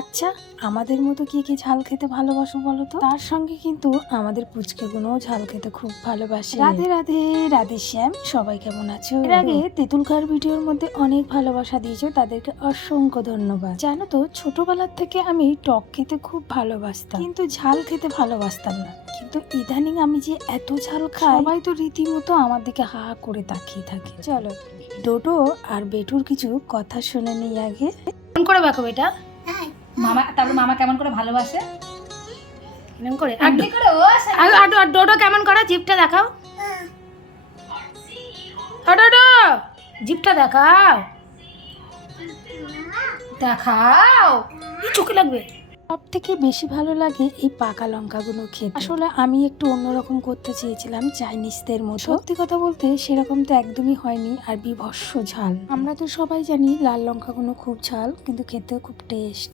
আচ্ছা, আমাদের মতো কি কি ঝাল খেতে ভালোবাসো বলো তো? তার সঙ্গে কিন্তু আমাদের পুচকেগুলোও ঝাল খেতে খুব ভালোবাসে। রাধে রাধে, রাধে শ্যাম। সবাই কেমন আছো? এর আগে তেঁতুল খাওয়ার ভিডিওর মধ্যে অনেক ভালোবাসা দিয়েছো, তাদেরকে অসংখ্য ধন্যবাদ। জানো তো, ছোটবেলার থেকে আমি টক খেতে খুব ভালোবাসতাম, কিন্তু ঝাল খেতে ভালোবাসতাম না। কিন্তু ইদানিং আমি যে এত ঝাল খাই, সবাই তো রীতিমতো আমার দিকে হা হা করে তাকিয়ে থাকে। চলো ডোডো আর বেটুর কিছু কথা শুনে নিই আগে। কেমন করে বাঁকো বেটা? মামা, তারপর মামা কেমন করে ভালোবাসে এরকম করে এমনি করে ও আর ডোডো কেমন করে জিভটা দেখাও। ও ডোডো, জিভটা দেখাও, দেখাও, চোখে লাগবে। সব থেকে বেশি ভালো লাগে এই পাকা লঙ্কাগুলো খেতে। আসলে আমি একটু অন্যরকম করতে চেয়েছিলাম, চাইনিজদের মতো। সত্যি কথা বলতে সেরকম তো একদমই হয়নি, আর বিভৎস ঝাল। আমরা তো সবাই জানি লাল লঙ্কাগুলো খুব ঝাল, কিন্তু খেতেও খুব টেস্ট।